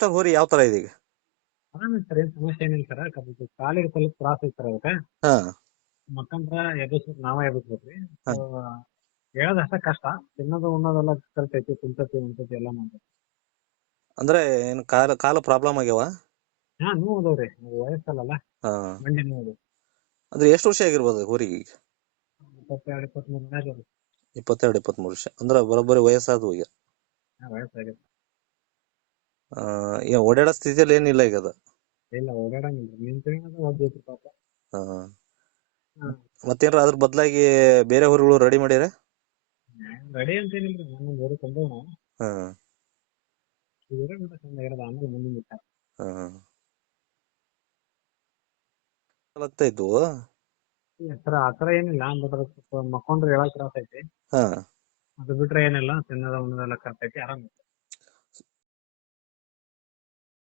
ಹೋರಿ ಯಾವ ತರ ಇದೆ ಈಗ? ಆರಾಮ ಸರ್, ಏನ್ ಸಮಸ್ಯೆ ಏನಿಲ್ಲ ಸರ್. ಕಾಲಿಗೆ ಸ್ವಲ್ಪ ತ್ರಾಸ ಐತಿ ಸರ್ ಅದಕ್ಕೆ. ಹಾ ಮಕ್ಕಂದ್ರ ಎಬ್ಬಿಸ್ಬೇಕು, ನಾವ ಎಬ್ಬಿಸ್ಬೇಕ್ರಿ. ಹಾ. ಹೇಳೋದಷ್ಟ ಕಷ್ಟ. ತಿನ್ನೋದು ಉಣ್ಣೋದೆಲ್ಲ ಕಲ್ತೈತಿ, ಕುಂತತಿ ಉಂತತಿ ಎಲ್ಲ ಮಾಡ್ತೈತಿ. ಅಂದ್ರೆ ಏನ್ ಕಾಲ ಪ್ರಾಬ್ಲಮ್ ಆಗ್ಯಾವ? ಹಾ, ನೋವು ಅದಾವ್ರಿ. ವಯಸ್ಸಲ್ಲ, ಹಾ. ಮಂಡಿ ನೋವು. ಅಂದ್ರೆ ಎಷ್ಟು ವರ್ಷ ಆಗಿರ್ಬೋದು ಹೋರಿಗೆ ಈಗ? 22, 23 ಮ್ಯಾಗ ಅದಾವ್ರಿ. 22, 23 ವರ್ಷ ಅಂದ್ರೆ ಬರೋಬ್ಬರಿ ವಯಸ್ಸಾದ್ವು ಈಗ. ವಯಸ್ಸಾಗೈತಿ. ಈಗ ಓಡಾಡೋ ಸ್ಥಿತಿಯಲ್ಲಿ ಏನಿಲ್ಲ ಈಗ ಅದು. ಇಲ್ಲ, ಓಡಾಡಂಗಿಲ್ರಿ. ನಿಂತ್ಕೊಂಡ್ ಒದ್ದೈತಿ ಪಾಪ. ಹಾ. ಮತ್ತೇನ್ರ ಅದ್ರ ಬದಲಾಗಿ ಬೇರೆ ಊರುಗಳು ರೆಡಿ ಮಾಡ್ಯಾರ? ರೆಡಿ ಅಂತ ಏನಿಲ್ರಿ, ನಾನು ಬೇರೆ ತಂದೇವ್ ನಾವು. ಹಾ ಇದ್ರೆ ಊಟ ಚಂದ ಇರೋದು, ಆಮೇಲೆ ಮುಂದಿನ ವಿಚಾರ. ಇದ್ವು. ಸರ್ ಆತರ ಏನಿಲ್ಲ, ಬಟ್ ಸ್ವಲ್ಪ ಮಕ್ಕೊಂಡ್ರೆ ಹೇಳಕ್ ತ್ರಾಸ ಐತಿ. ಹಾ ಅದು ಬಿಟ್ರೆ ಏನಿಲ್ಲ, ತಿನ್ನೋದ ಉಣ್ಣೋದೆಲ್ಲ ಕರೆಕ್ಟ್ ಐತಿ, ಆರಾಮ.